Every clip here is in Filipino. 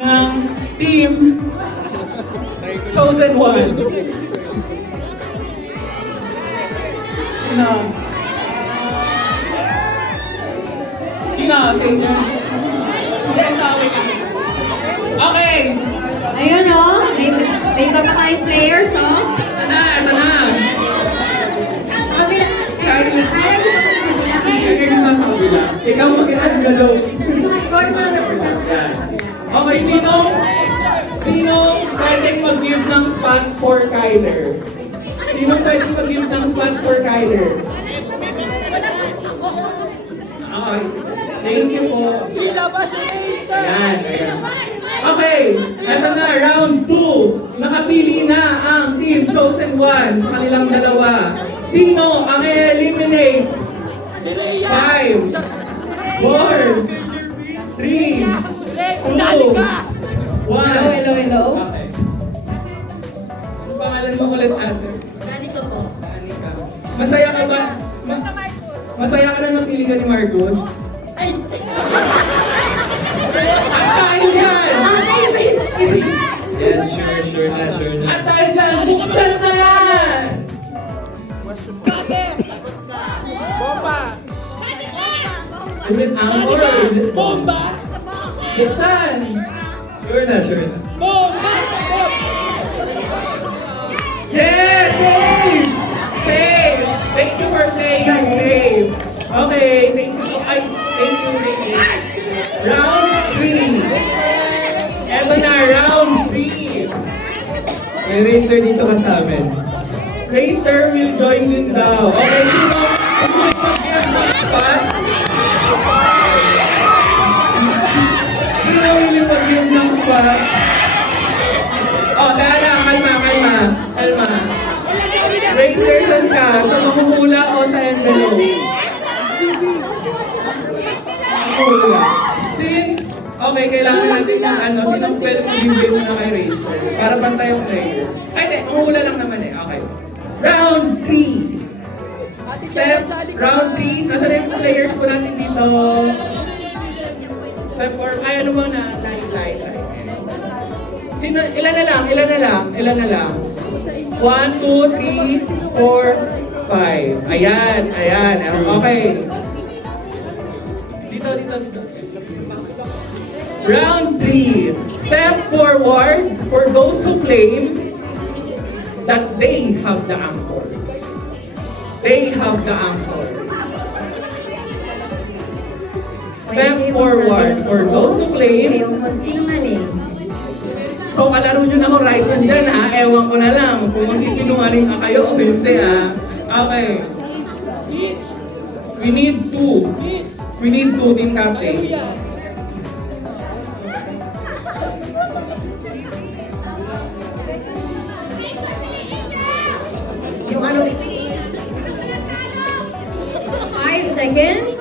ng team Chosen One. Sino? Sino? Sa inyo? Yes, okay. Ayun may iba pa tayong players Ito na. Kabila. Kaya dito pa sa kabila. Ikaw mag-ian galaw. Score mo lang represent. Okay, sino pwedeng mag-give ng spot for Kyler? Sino pwedeng mag-give ng spot for Kyler? Okay, thank you po. Ayan. Okay, ito na, round 2. Nakapili na ang team Chosen One sa kanilang dalawa. Sino ang i-eliminate? 5, 4, 3, 2, 1. Hello. Okay. Ang pangalan mo ulit, ate? Ganito po. Danica. Masaya ka ba? Masaya ka na napili ka ni Marcos? Ay! At tayo dyan! Yes, sure na. At tayo dyan! Buksan na yan! Is it anchor or is it bomba? Buksan! Sure na. Yes! Save! Save! Thank you for playing. Save! Okay, thank you. Thank you. Round 3. Eto na, round 3. May racer dito ka sa amin. Racer will join din daw. Okay, sino mag-give ng spot? Sino willing mag-give ng spot? Oh, Dana, kalma. Racer, saan ka? Sa mahuhula o sa envelope? Mahuhula. Since, okay, kailangan natin ng sinong pwede mag-give mo na kay Racer? Para bantay yung players. Ay, hindi, mahuhula lang naman eh. Okay. Round 3. Round 3. Nasaan na yung players po natin dito? Step 4. Ay, ano ba na? Line. Sino? Ilan na lang? 1, 2, 3, 4, 5. Ayan. Okay. Dito. Round 3. Step forward for those who claim that they have the anchor. Step forward for those who claim. So, kalaro nyo na Horizon dyan ha. Ewan ko na lang kung magsisinungaling ka kayo o hindi ha. Okay. We need two. Team captain. Yung 5 seconds.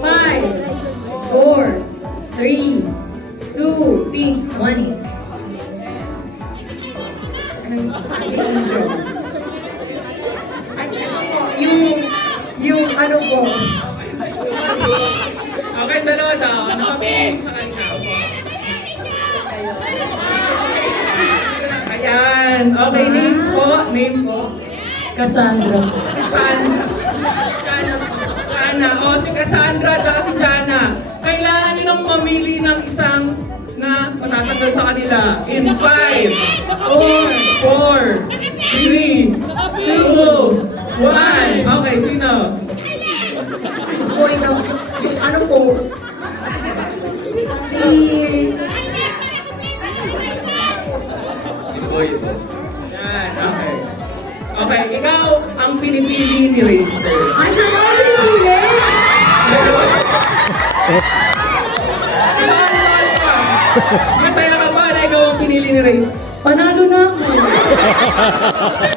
5, 4, 3, 2, pick 1. Yung ano po, Okay, dalawa daw. Nakapin sa kanina. Ayan. Okay, names po. Name po. Cassandra. Cassandra. Jana. O, si Cassandra at si Jana. Kailangan nyo nang mamili ng isang na matatanggal sa kanila. In 5, 4, 3, 2, 1. Okay, sino? Po, yung ano po, si... Yan, okay. Okay, ikaw ang pinipili ni Racer. Asa na ako pinipili? Masaya ka ba na ikaw ang pinili ni Racer? Panalo na ako.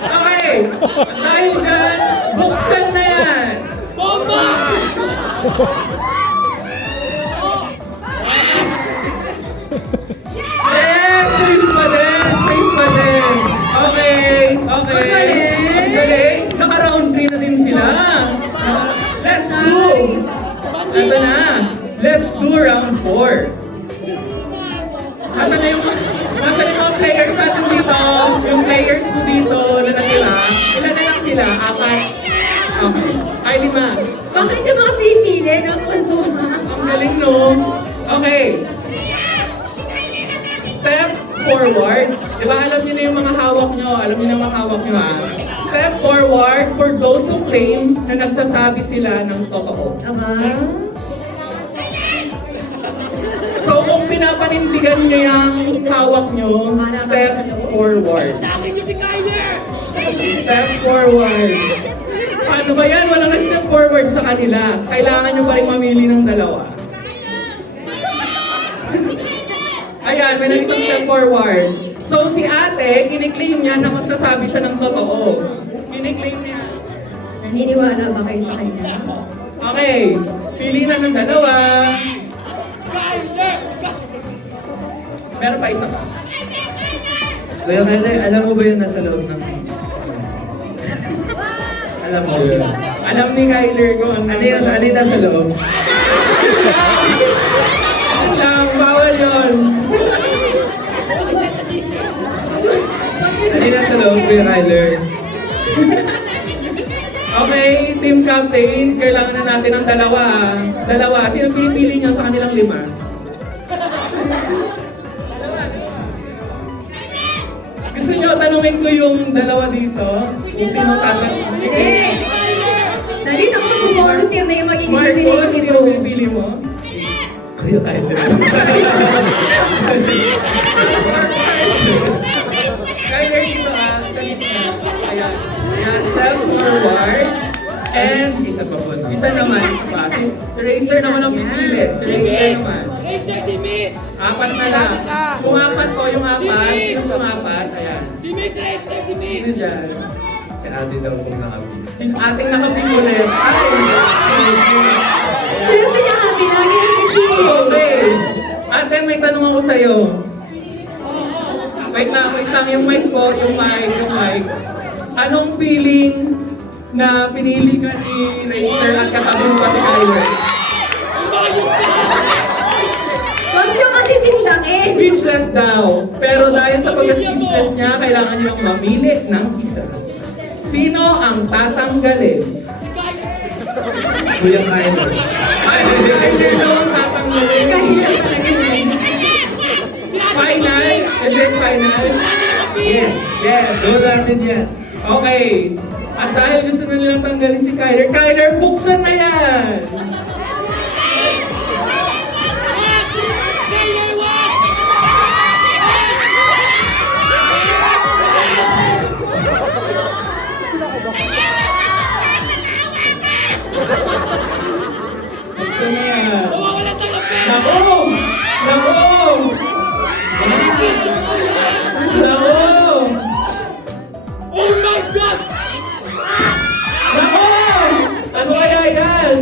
Okay, dahil dyan, buksan na yan! Bomba! Yes! Safe pa din! Okay. Ang galing! Naka-round 3 na din sila. Let's do! Ito na! Let's do round 4. members mo dito na natira, ilan na lang sila? 4? Okay. Ay, 5. Bakit yung mga pinipili? Nakuntuha. Ang galing, no? Okay. Step forward. Di ba alam niyo na yung mga hawak niyo? Alam niyo na yung mga hawak niyo, ha? Step forward for those who claim na nagsasabi sila ng totoo. Aba? So kung pinapanindigan niyo yung hawak niyo, step forward. Step forward. Paano ba yan? Walang nag-step forward sa kanila. Kailangan niyo pa rin mamili ng dalawa. Ayan, may nag-isang step forward. So si ate, kiniklaim niya na magsasabi siya ng totoo. Kiniklaim niya. Naniniwala ba kayo sa kanya? Okay, pili na ng dalawa. Meron pa isa pa. Kuya Kyler, alam mo ba yung nasa loob ng... Alam mo yun? Alam ni Kyler ko Ano yun? Ano yung nasa loob? Yun lang, bawal yun. Ano yung nasa loob, Kuya Kyler? Okay, team captain, kailangan na natin ng dalawa. Dalawa, sino pinipili nyo sa kanilang 5? Gusto nyo tanungin ko yung dalawa dito? Kung sino tatanungin? Hindi! Dali na ako volunteer na yung magiging Marcos, eliminated sino dito. pinipili mo? Kuya Kyler. Kyler dito sa gitna. Ayan. Ayan, step forward. And isa pa po. Isa naman, isa pa. Si Racer naman ang pipili. Si Racer naman. 4 na lang. Kung 4 po, yung 4, sino pong 4? Ayan. Sino dyan? Si ate daw kung nakabili. Sino ating nakaping ulit? Ay! Swerte niya kami namin ang pipili. Okay. Ate, may tanong ako sa'yo. Wait lang. Yung mic po, yung mic. Anong feeling na pinili ka ni Racer at katabi mo pa si Kyler? Huwag niyo kasi sindangin. Speechless daw. Pero dahil sa pag-speechless niya, kailangan niyo mamili ng isa. Sino ang tatanggalin? Kuya Kyler. Ay, hindi daw ang tatanggalin. Final? Is it final? Yes. Yes. Go natin yan. Okay. At dahil gusto na nilang tanggalin si Kyler, Kyler, buksan na yan! Buksan na yan. Nako! Nako! Nako! Oh my God! Nako! Ano kaya yan?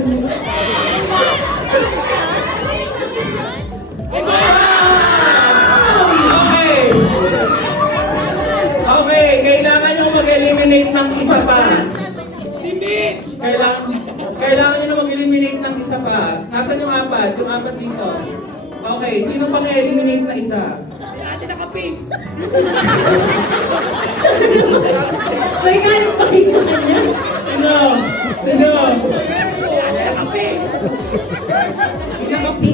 Okay. Okay, kailangan nyo mag-eliminate ng isa pa. Kailangan nyo na mag-eliminate ng isa pa. Nasaan yung 4? Yung 4 dito. Okay, sino pang eliminate na isa? Ate nakaping! May galit pa kayo sa kanya. Sino? Sino?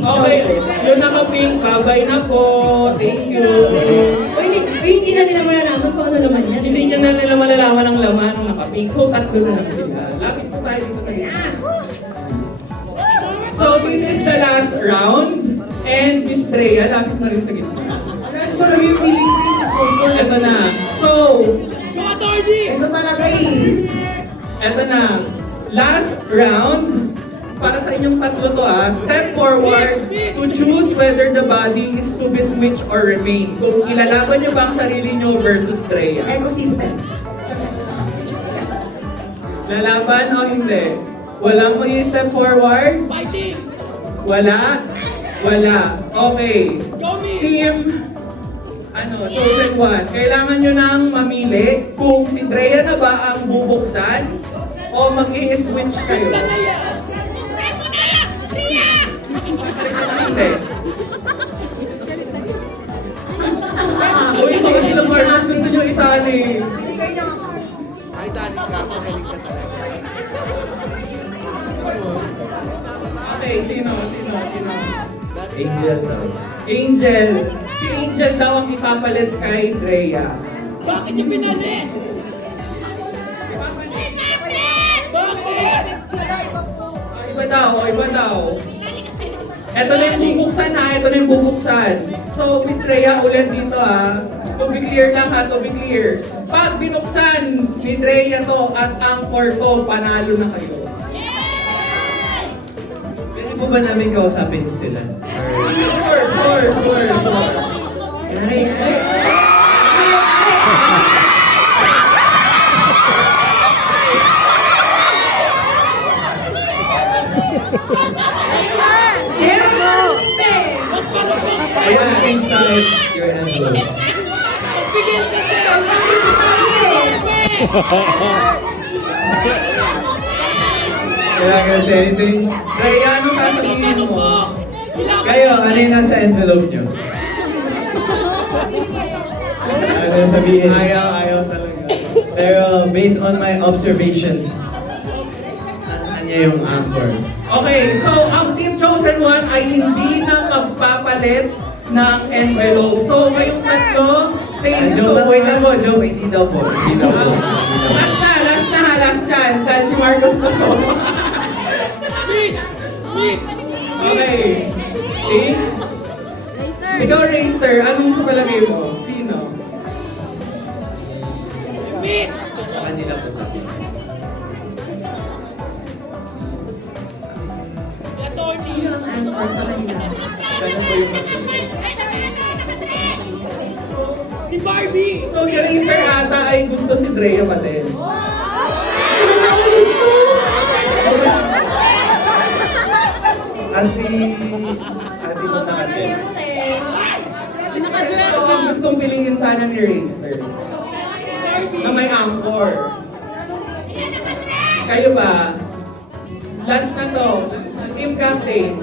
Okay, yung naka-pink, babay na po. Thank you. O hindi na nila malalaman kung ano naman yan. Hindi nyo na nila malalaman ang laman ng naka-pink. So, 3 na lang sila. Lapit po tayo dito sa gitna. So, this is the last round. And Miss Drea, lapit na rin sa gitna. Ito talaga yung feeling ko yung poster. Ito na. So, Yung authority! Ito talaga ito na. Last round. Para sa inyong 3 to step forward to choose whether the body is to be switched or remain. Kung ilalaban nyo ba ang sarili nyo versus Drea. Ecosystem. Lalaban o hindi? Walang mag-step forward? Fighting! Wala? Wala. Okay. Go me! Team, chosen one. Kailangan nyo nang mamili kung si Drea na ba ang bubuksan o mag-i-switch kayo. Tanaya! Hindi. Uy, baka sila partners gusto nyo isa Dani. Ay, Dani ka. Magaling ka talaga. Okay, sino? Angel daw. Angel. Si Angel daw ang ipapalit kay Drea. Bakit niyo pinalit? Bakit? Iba daw. Ito na yung bubuksan ha, ito na yung bubuksan. So, Miss Drea, ulit dito ha. To be clear lang ha, to be clear. Pag binuksan ni Drea to at anchor to, panalo na kayo. Pwede po ba namin kausapin sila? Or... Sure. Meron ka ng eh. What's inside your envelope? Bigyan ka Kailangan ka say anything? Drea, ano sasabihin mo? Kayo, ano yung nasa envelope nyo? Ano sabihin? Ayaw talaga. Pero based on my observation, nasaan niya yung anchor? Okay, so ang Team Chosen One ay hindi na magpapalit ng envelope. So kayong tatlo, thank you so Joke lang, wait lang much. po, joke, hindi daw po. Hindi daw po. Last chance dahil si Marcos na to. Meet! Okay. Okay? Ikaw, Raster, anong sa palagay mo? Sino? Meet! Sa kanila po. Attorney! Sana po yung Si Barbie! So si Raster ata ay gusto si Drea pa din. Sino na ang gusto? Kasi ate mo nakates. So ang gustong piliin sana ni Raster na may anchor. Kayo ba? Last na to. Team captain.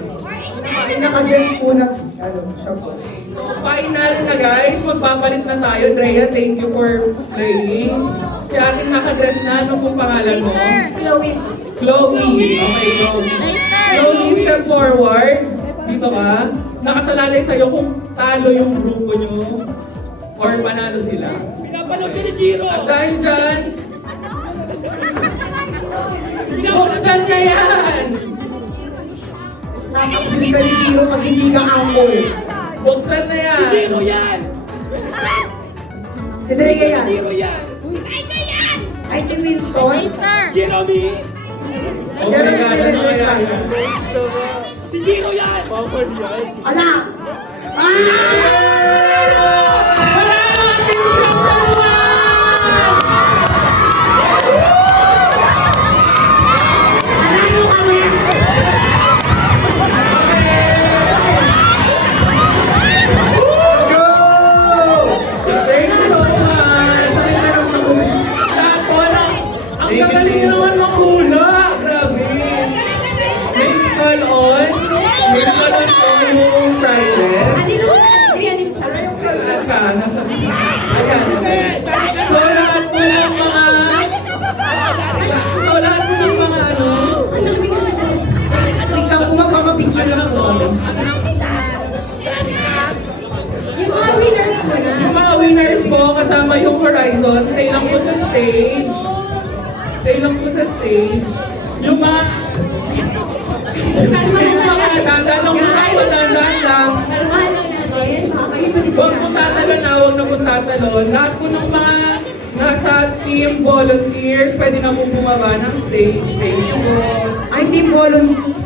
Ay, naka-dress po na siya po. So final na guys. Magpapalit na tayo. Drea, thank you for playing. Si ating nakadress na. Ano pong pangalan mo? Chloe. Chloe. Okay, Chloe. Chloe, step forward. Dito ka. Nakasalalay sa'yo kung talo yung grupo nyo or panalo sila. Pinapanood ka ni Jiro! At dahil dyan, buksan na yan! Nakakabisi ka ni Jiro pag hindi ka angkol. Buksan na Si yan! Jiro yan! Si Drea Si yan. Jiro yan! Ay, si Winston. Jeremy! Oh my God, ano kaya yan? Si Jiro yan! Ala! Wala ang Team Chosen One! Panalo kami. Let's go! Thank you so much! Lahat po na, ang gagaling nyo naman ng hula! Grabe! May call on po yung prizes. Andito ko sa Adrian din siya. Lahat ka, nasa... Ayan. So lahat po ng mga... So lahat po ng mga ano... Ang dami ko na. Ikaw po magpapapicture Ano na po? Yung mga winners mo na. Yung mga winners po, kasama yung Horizon, stay lang po sa stage. Stay lang po sa stage. Yung mga... Yung mga dandan lang. Kalmahan lang natin. Baka kayo pa Huwag po tatalon na, huwag na po tatalon. Lahat po ng mga nasa team volunteers, pwede na po bumaba ng stage. Thank you po. Ay, team volunteer.